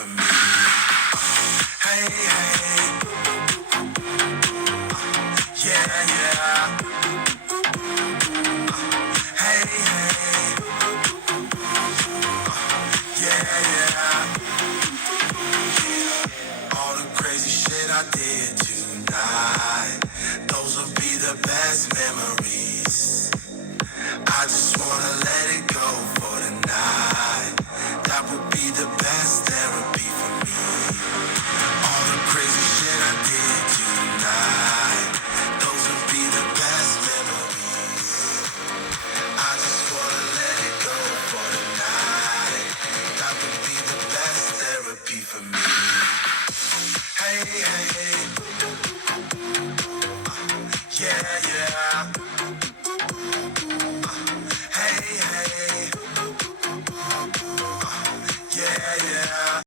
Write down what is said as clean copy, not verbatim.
for me. Hey, hey, yeah, yeah. Hey, hey, yeah, yeah. All the crazy shit I did tonight, those will be the best memories. I just wanna let it go for the night. That would be the best therapy for me. All the crazy shit I did tonight, those would be the best memories. I just wanna let it go for the night. That would be the best therapy for me. Hey, hey, yeah,